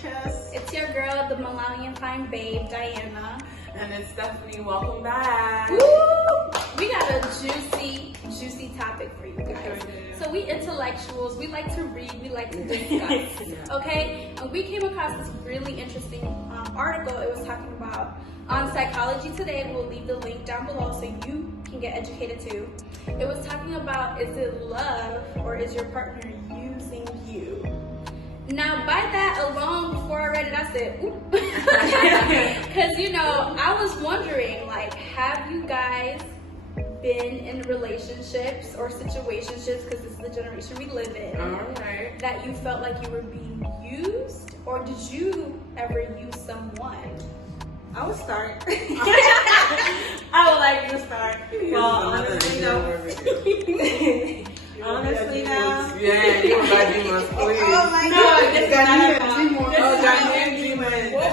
Precious. It's your girl, the Malawian fine babe, Diana. And it's Stephanie. Welcome back. Woo! We got a juicy topic for you guys. So we intellectuals, we like to read, we like to discuss, okay? And we came across this really interesting article. It was talking about on Psychology Today. We'll leave the link down below so you can get educated too. It was talking about, is it love or is your partner using you? Now, by that alone, before I read it, I said, ooh. Because, you know, I was wondering, like, have you guys been in relationships or situationships, because this is the generation we live in, Alright. that you felt like you were being used? Or did you ever use someone? I will start. I would like to start. Well, honestly, now. Yeah, you were like demons, please. Oh my No, God. it's Ghanaian demons. Oh, Ghanaian demons. What?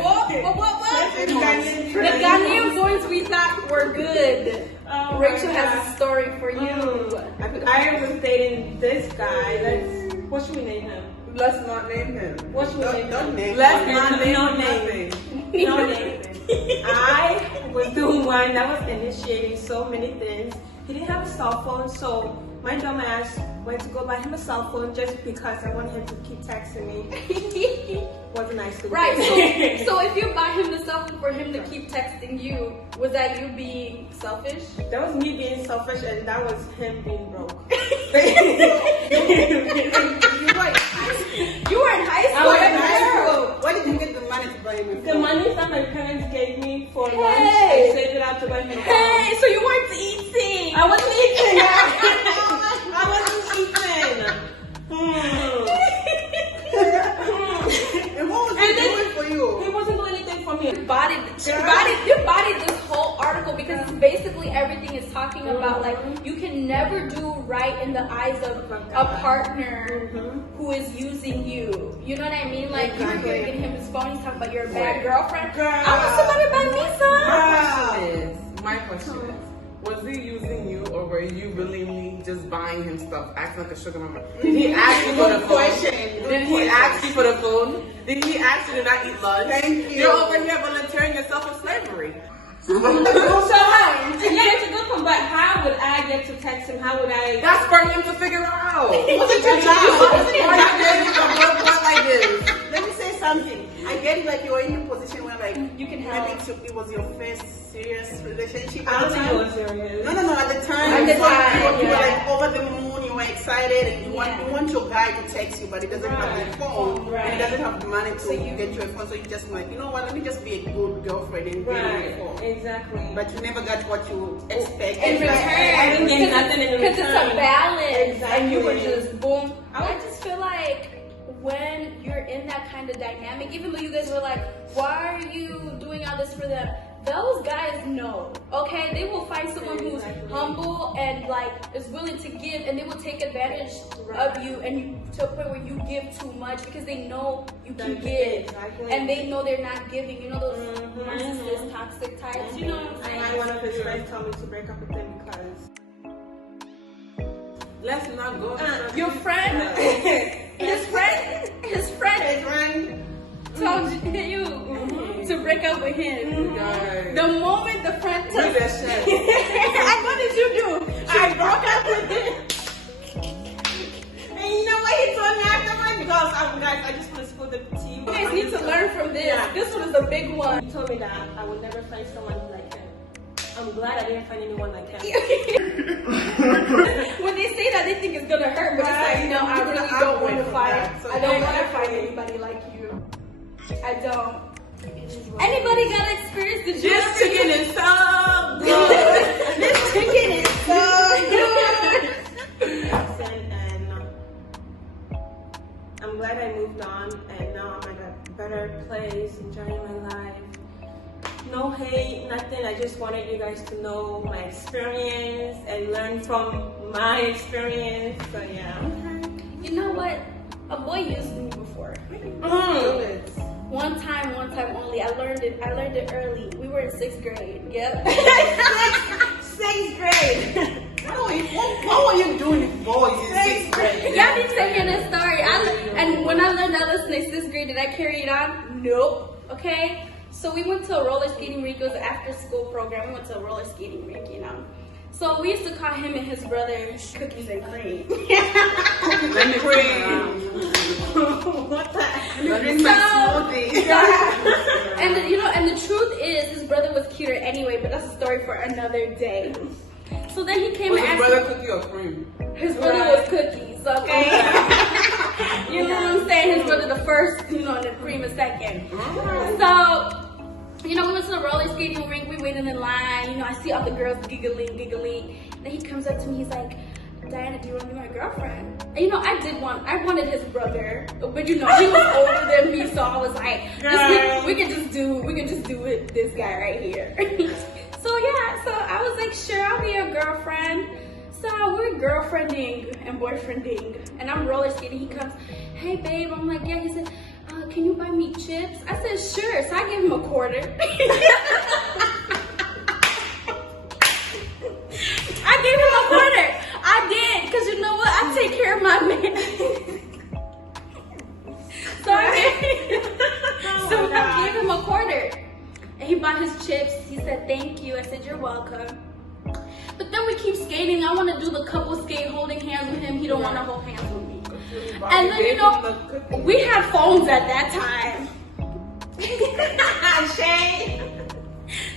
The Ghanaian boys we thought were good. Oh Rachel my has God. a story for you. I was dating this guy. What should we name him? Let's not name him. What should we name him? Name. Let's not name No nothing. name. No name. I was doing one that was initiating so many things. He didn't have a cell phone, so my dumb ass went to go buy him a cell phone just because I wanted him to keep texting me. Wasn't nice to Right, so if you buy him the cell phone for him to keep texting you, was that you being selfish? That was me being selfish, and that was him being broke. You were in high school. I was in high school. Where did you get the money to buy him? The money that my parents gave me for lunch, I saved it out to buy him. Hey, so you weren't eating. I wasn't eating. I wasn't eating. And what was he doing for you? He wasn't doing anything for me. You bodied this whole article because it's basically everything is talking about, like, you can never do right in the eyes of a partner who is using you. You know what I mean? Like, you were giving him his phone, he's talking about you're a bad girlfriend. I want somebody to buy me some. My question is, was he using you, or were you willingly just buying him stuff, acting like a sugar mama? Did he ask you for the phone? Did he ask you for the phone? Did he ask you to not eat lunch? Thank you. You're over here volunteering yourself for slavery. So it's a good one, but how would I get to text him? How would I? That's for him to figure out. Was it your job? Why you giving him a good one like this? Let me say something. I get it, like you're in a position where like You can help. maybe it was your first serious relationship. I At don't the think time. it was serious. No, at the time. At the time, you were yeah. like over the moon. You were excited, and you want your guy to text you, but he doesn't have the phone, and he doesn't have the money to get you a phone. So you just like, you know what? Let me just be a good girlfriend and get you a phone. Exactly. But you never got what you expected. In return, I didn't get nothing in because it's a return. balance, and you were Exactly. just boom. I just feel like when you're in that kind of dynamic, even though you guys were like, why are you doing all this for them? Those guys know, okay? They will find someone who's humble and like is willing to give, and they will take advantage of you, and you to a point where you give too much because they know you can give, and they know they're not giving. You know those narcissist, toxic types. You know what I'm I saying? had one of his friends tell me to break up with him because Let's not go. Your friend, his friend told you to break up with him. Guys. The moment the friend told Read that shit. and what did you do? I broke up with him. and you know what he told me afterwards? Guys, I just want to spill the tea. You guys need to learn from this. Yeah. This one is a big one. He told me that I would never find someone like him. I'm glad I didn't find anyone like him. When they say that, they think it's gonna hurt, but it's like, no, I really don't want to find. I don't want to find anybody like you. I don't. Anybody got experience? Did you? This chicken is so good. This chicken is so good. And I'm glad I moved on, and now I'm at a better place, enjoying my life. No hate, nothing. I just wanted you guys to know my experience and learn from my experience. So yeah. You know what? A boy used me before. One time only. I learned it early. We were in 6th grade. Yep. 6th grade. What were you doing with boys in 6th grade? Y'all be taking a story. I And when I learned that lesson in 6th grade, did I carry it on? Nope. Okay. So we went to a roller skating rink. It was an after school program. We went to a roller skating rink, you know. So we used to call him and his brother Cookies and Cream. Cookies and cream. What the? And you know, and the truth is, his brother was cuter anyway. But that's a story for another day. So then he came Was and his asked. brother cookie or cream? His brother was Cookies, okay? You know what I'm saying? His brother the first, you know, and the cream the second. So, you know, we went to the roller skating rink, we waited in line, you know, I see all the girls giggling. Then he comes up to me, he's like, Diana, do you want to be my girlfriend? And you know, I wanted his brother, but you know, he was older than me, so I was like, we could just do it, this guy right here. So yeah, so I was like, sure, I'll be your girlfriend. So we're girlfriending and boyfriending, and I'm roller skating. He comes, hey babe, I'm like, yeah. He said, can you buy me chips? I said, sure. So I gave him a quarter. I gave him a quarter. I did, because you know what? I take care of my man. So I gave him a quarter. And he bought his chips. He said, thank you. I said, you're welcome. But then we keep skating. I want to do the couple skate holding hands with him. He don't want to hold hands with me. And then, you know, we had phones at that time.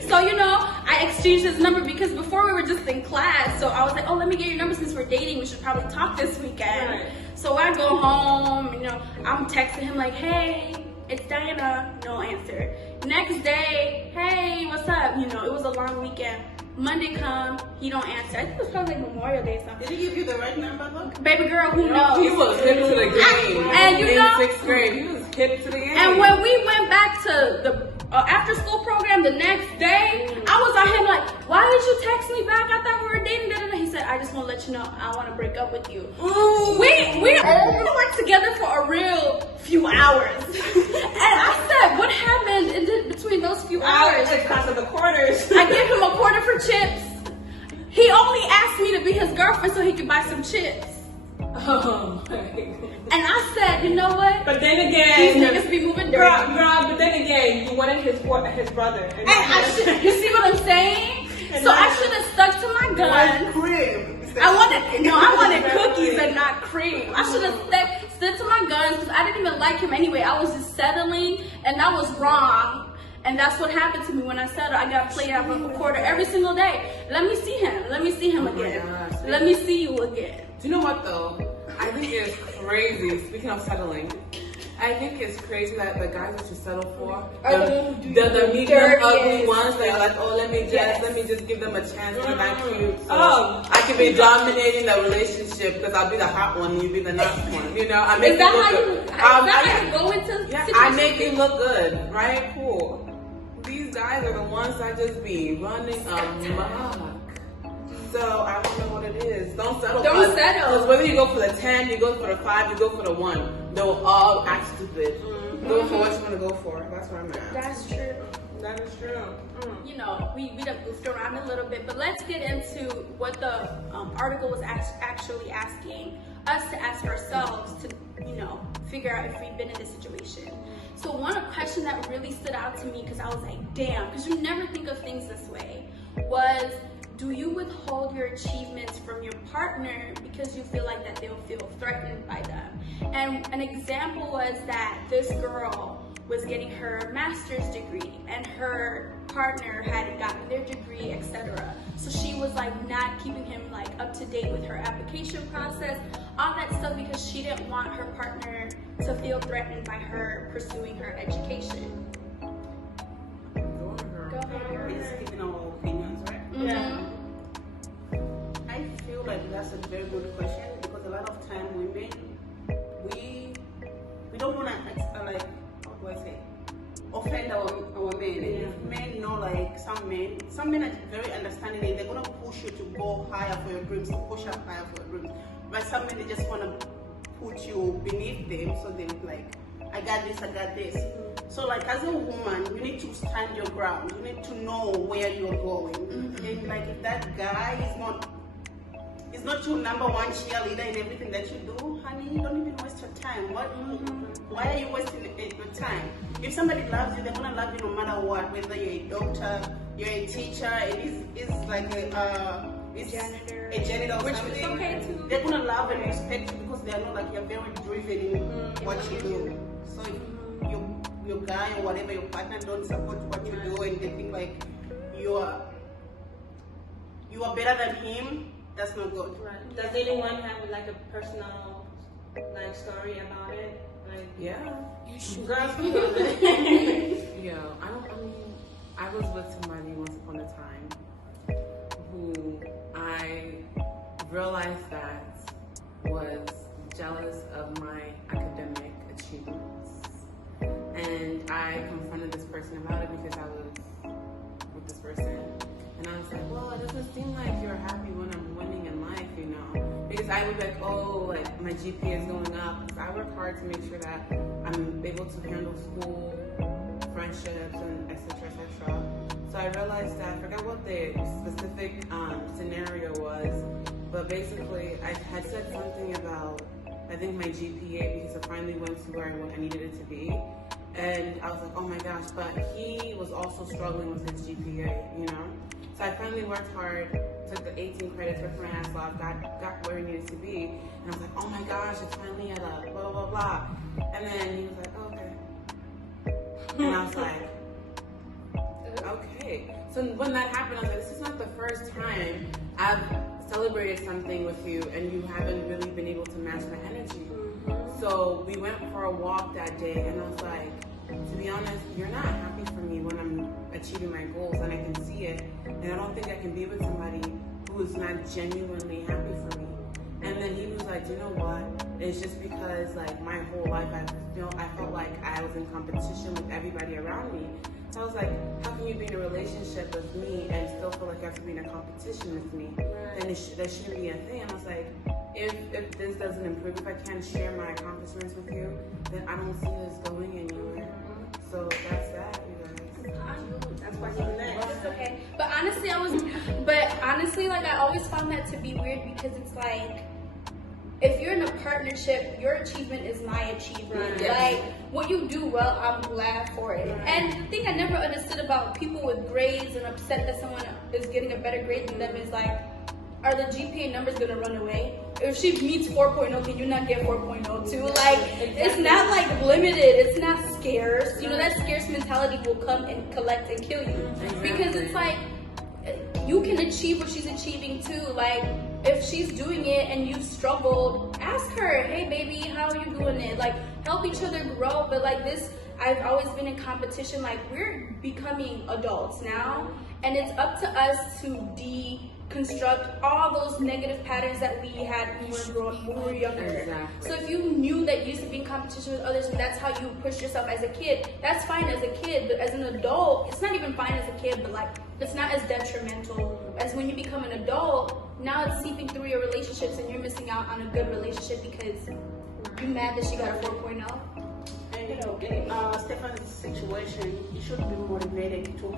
So, you know, I exchanged his number because before we were just in class. So I was like, oh, let me get your number since we're dating. We should probably talk this weekend. Right. So I go home, you know, I'm texting him like, hey, it's Diana. No answer. Next day, hey, what's up? You know, it was a long weekend. Monday come, he don't answer. I think it was probably like Memorial Day or something. Did he give you the right number, though? Baby girl, who knows? He was hip to the game. And you know, in 6th grade, he was hip to the game. And when we went back to the after school program the next day, I was on him like, why did you text me back? I thought we were dating. He said, I just want to let you know I want to break up with you. Ooh. We worked together for a real few hours. And I said, what happened in between those few hours? Because of the quarters. I gave him a quarter for chips. He only asked me to be his girlfriend so he could buy some chips. Oh my God. And I said, you know what? But then again, these niggas be moving dirty. Girl, but then again, you wanted his brother. And you see what I'm saying? So I should have stuck to my guns. Cream. I wanted cookies and not cream. I should have stuck to my guns because I didn't even like him anyway. I was just settling, and that was wrong. And that's what happened to me when I settled. I got played out of a quarter every single day. Let me see him. Let me see him again. Let me see you again. Do you know what though? I think it's crazy. Speaking of settling, I think it's crazy that the guys that you settle for, the medium ugly ones, they're like, oh, let me just give them a chance. They're not cute. So I can be dominating the relationship because I'll be the hot one and you be the not one. You know, I make is that how you go into? Yeah, I make it look good, right? Cool. These guys are the ones that just be running amok. So I don't know what it is. Don't settle. Don't settle. Because whether you go for the 10, you go for the 5, you go for the 1, they'll all act stupid. Go for what you want to go for. That's where I'm at. That's true. That is true. You know, we done goofed around a little bit, but let's get into what the article was actually asking us to ask ourselves to, you know, figure out if we've been in this situation. So one question that really stood out to me, because I was like, damn, because you never think of things this way, was, do you withhold your achievements from your partner because you feel like that they'll feel threatened by them? And an example was that this girl was getting her master's degree and her partner hadn't gotten their degree, etc. So she was like not keeping him like up to date with her application process, all that stuff, because she didn't want her partner to feel threatened by her pursuing her education. Go ahead, girl. It's giving our opinions, right? Yeah. I feel like that's a very good question because a lot of time women, we don't want to like, how do I say, offend our men. And if men know, like some men are very understanding and they're gonna push you to go higher for your dreams, to push up higher for your dreams. But some men, they just wanna put you beneath them, so they're like, I got this, I got this. So like as a woman, you need to stand your ground. You need to know where you're going. And like if that guy is not is not your number one cheerleader in everything that you do, honey, don't even waste your time. Why are you wasting your time? If somebody loves you, they're gonna love you no matter what. Whether you're a doctor, you're a teacher, it's like a janitor or Which something. is okay too. They're gonna love and respect you because they know like you're very driven in what you do. So if your guy or whatever your partner don't support what you do and they think like you are better than him, that's not good. Right. Does anyone have like a personal like story about it? Like Yeah. you should. Girls, Yo, I was with somebody once upon a time who I realized that was jealous of my academic achievements. And I confronted this person about it because I was with this person. And I was like, well, it doesn't seem like you're happy when I'm winning in life, you know? Because I would be like, oh, like my GPA is going up. Because I work hard to make sure that I'm able to handle school, friendships, and et cetera, et cetera. So I realized that, I forgot what the specific scenario was, but basically I had said something about, I think my GPA, because I finally went to where I needed it to be. And I was like, oh my gosh, but he was also struggling with his GPA, you know? So I finally worked hard, took the 18 credits, worked my ass off, got where it needed to be. And I was like, oh my gosh, it's finally at a blah, blah, blah. And then he was like, oh, okay. And I was like, okay. So when that happened, I was like, this is not the first time I've celebrated something with you and you haven't really been able to match my energy. So we went for a walk that day and I was like, to be honest, you're not happy for me when I'm achieving my goals and I can see it. And I don't think I can be with somebody who is not genuinely happy for me. And then he was like, you know what? It's just because like my whole life I felt like I was in competition with everybody around me. So I was like, how can you be in a relationship with me and still feel like you have to be in a competition with me? Right. And that shouldn't be a thing. And I was like, if this doesn't improve, if I can't share my accomplishments with you, then I don't see this going anywhere. So that's that, you guys. that's why you're next. It's okay. But honestly, like I always found that to be weird because it's like, if you're in a partnership, your achievement is my achievement. Yes. Like, what you do well, I'm glad for it. Right. And the thing I never understood about people with grades and upset that someone is getting a better grade than them is like, are the GPA numbers gonna run away? If she meets 4.0, can you not get 4.0 too? Like, it's not like limited, it's not scarce. You know, that scarce mentality will come and collect and kill you. Because it's like, you can achieve what she's achieving too. Like, if she's doing it and you've struggled, ask her, hey baby, how are you doing it? Like, help each other grow. But like this, I've always been in competition. Like, we're becoming adults now, and it's up to us to deconstruct all those negative patterns that we had when we were younger. Exactly. So if you knew that you used to be in competition with others and that's how you pushed yourself as a kid, that's fine as a kid. But as an adult, it's not even fine as a kid, but like, it's not as detrimental as when you become an adult. Now it's seeping through your relationships and you're missing out on a good relationship because you're mad that she got a 4.0. And in Stephanie's situation, you should be motivated to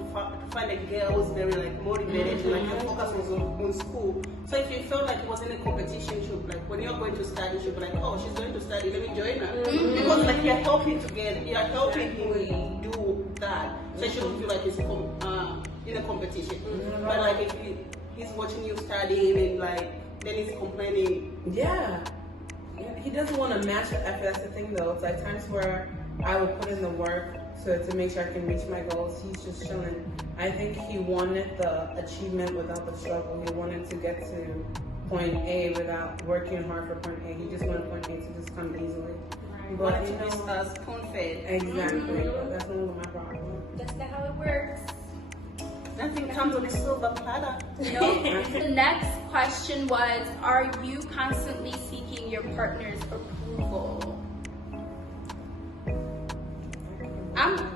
find a girl who's very like motivated, like her focus was on school. So if you felt like it was in a competition, should like when you're going to study, you should be like, oh, she's going to study, let me join her. Because like you're helping together, you're helping him do that. So you shouldn't feel like it's in a competition. But like if he's watching you studying and like then he's complaining. Yeah. He doesn't want to match the effort. That's the thing though. It's like times where I would put in the work to make sure I can reach my goals. He's just chilling. I think he wanted the achievement without the struggle. He wanted to get to point A without working hard for point A. He just wanted point A to just come easily. Right. But you know, spoon-fed. Exactly. But that's not my problem. That's not how it works. Nothing comes on a silver platter. No. The next question was, are you constantly seeking your partner's approval?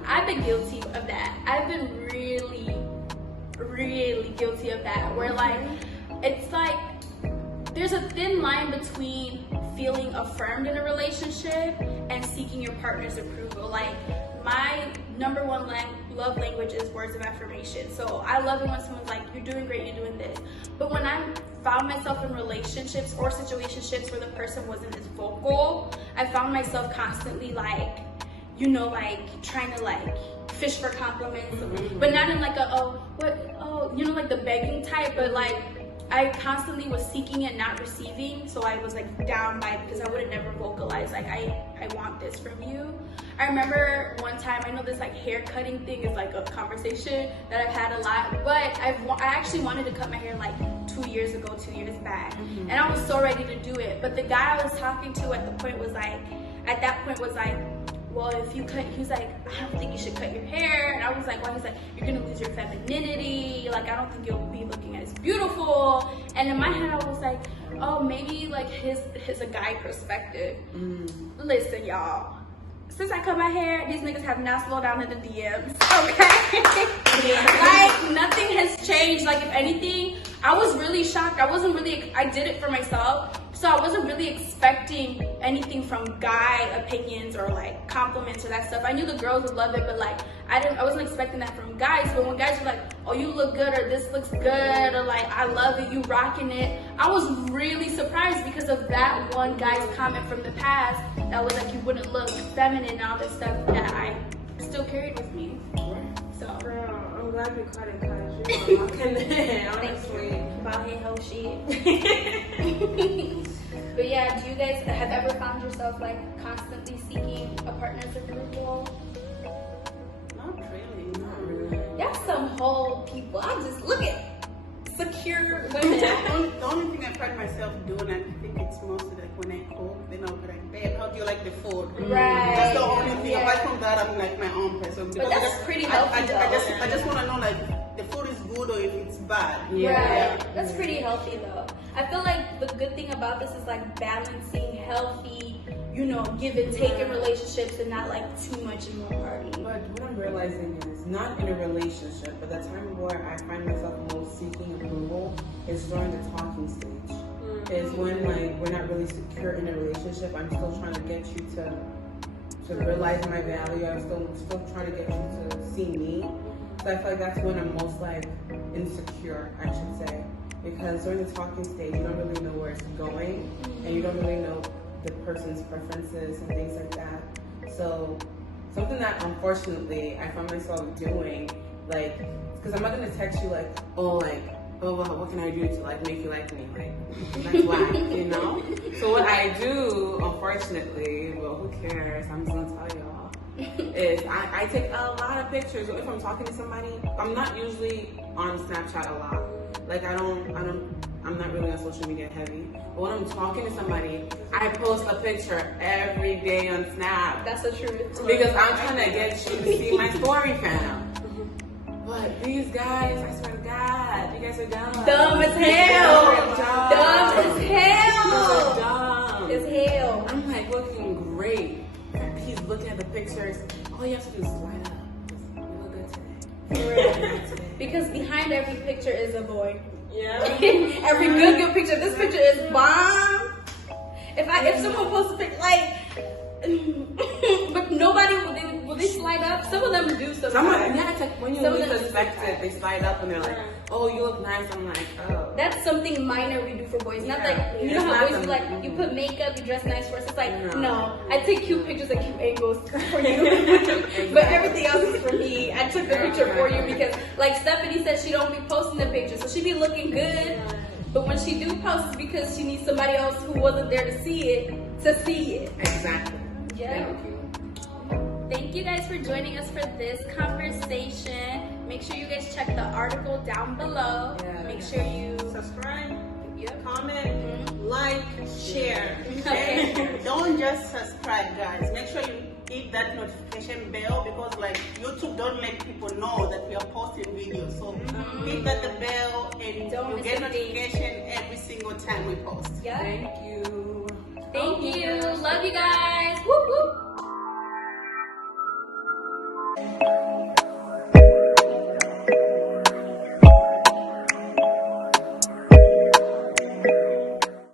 I've been guilty of that. I've been really, really guilty of that. Where like, it's like, there's a thin line between feeling affirmed in a relationship and seeking your partner's approval. Like, my number one love language is words of affirmation. So I love it when someone's like, you're doing great, you're doing this. But when I found myself in relationships or situationships where the person wasn't as vocal, I found myself constantly like, you know, like trying to like fish for compliments, but not in like a, you know, like the begging type, but like I constantly was seeking it, not receiving. So I was like down by it because I would have never vocalized like I want this from you. I remember one time, I know this like hair cutting thing is like a conversation that I've had a lot, but I actually wanted to cut my hair like 2 years ago, 2 years back, and I was so ready to do it. But the guy I was talking to at that point was like, well, if you cut, he was like, I don't think you should cut your hair. And I was like, well, he's like, you're gonna lose your femininity. Like, I don't think you'll be looking as beautiful. And in my head, I was like, oh, maybe like his a guy perspective. Listen, y'all. Since I cut my hair, these niggas have not slowed down in the DMs, okay? Like, nothing has changed. Like, if anything, I was really shocked. I did it for myself. So I wasn't really expecting anything from guy opinions or like compliments or that stuff. I knew the girls would love it, but like I wasn't expecting that from guys. But when guys were like, oh, you look good, or this looks good, or like I love it, you rocking it, I was really surprised because of that one guy's comment from the past that was like, you wouldn't look feminine and all this stuff that I still carried with me. So Girl, I'm glad we caught it, cause you know, honestly. about hey ho shit. But yeah, do you guys have ever found yourself like constantly seeking a partner's approval? Not really. That's some whole people. I just look at secure women. The only thing I find myself doing, I think it's mostly like when I cook, then I'll be like, babe, how do you like the food? Right. That's the only thing. Yeah. Apart from that, I'm like my own person. But that's pretty healthy. I just want to know like the food is good or if it's bad. Right. That's pretty healthy though. I feel like the good thing about this is like balancing healthy, you know, give and take in relationships and not like too much in one party. But what I'm realizing is, not in a relationship, but the time where I find myself most seeking approval is during the talking stage. Is when like we're not really secure in a relationship. I'm still trying to get you to realize my value. I'm still trying to get you to see me. So I feel like that's when I'm most like insecure, I should say. Because during the talking stage, you don't really know where it's going, and you don't really know the person's preferences and things like that. So something that unfortunately I find myself doing, like, because I'm not gonna text you like, oh, well, what can I do to like make you like me? Like, that's whack, you know? So what I do, unfortunately, well, who cares? I'm just gonna tell y'all, is I take a lot of pictures. If I'm talking to somebody, I'm not usually on Snapchat a lot. Like I'm not really on social media heavy. But when I'm talking to somebody, I post a picture every day on Snap. That's the truth. Because I'm trying to get you to see my story, fam. But these guys, I swear to God, you guys are dumb. Dumb as hell. Dumb as hell. You guys are dumb As hell. I'm like looking great. He's looking at the pictures. All you have to do is slide up. You look good today. Because behind every picture is a boy. Yeah. Every good picture. This picture is bomb. If someone posts a picture like, but nobody will they slide up? Some of them do sometimes. Yeah, it's like when you least suspect it, they slide up and they're like, oh, you look nice. I'm like, oh. That's something minor we do for boys. Not like, you know how boys do like, you put makeup, you dress nice for us. It's like, no. I take cute pictures and cute angles for you. But everything else is for me. I took the picture for you because, like Stephanie said, she don't be posting the picture. So she be looking good. But when she do post, it's because she needs somebody else who wasn't there to see it, to see it. Exactly. Yeah. Thank you. Thank you guys for joining us for this conversation. Make sure you guys check the article down below. Yeah. Make sure you Subscribe, Yep. comment, like, share. Okay. Don't just subscribe, guys. Make sure you hit that notification bell because like YouTube don't let people know that we are posting videos. So hit that the bell and Don't you get miss a thing. notification every single time we post. Yeah. Thank you. Thank you. Love you guys.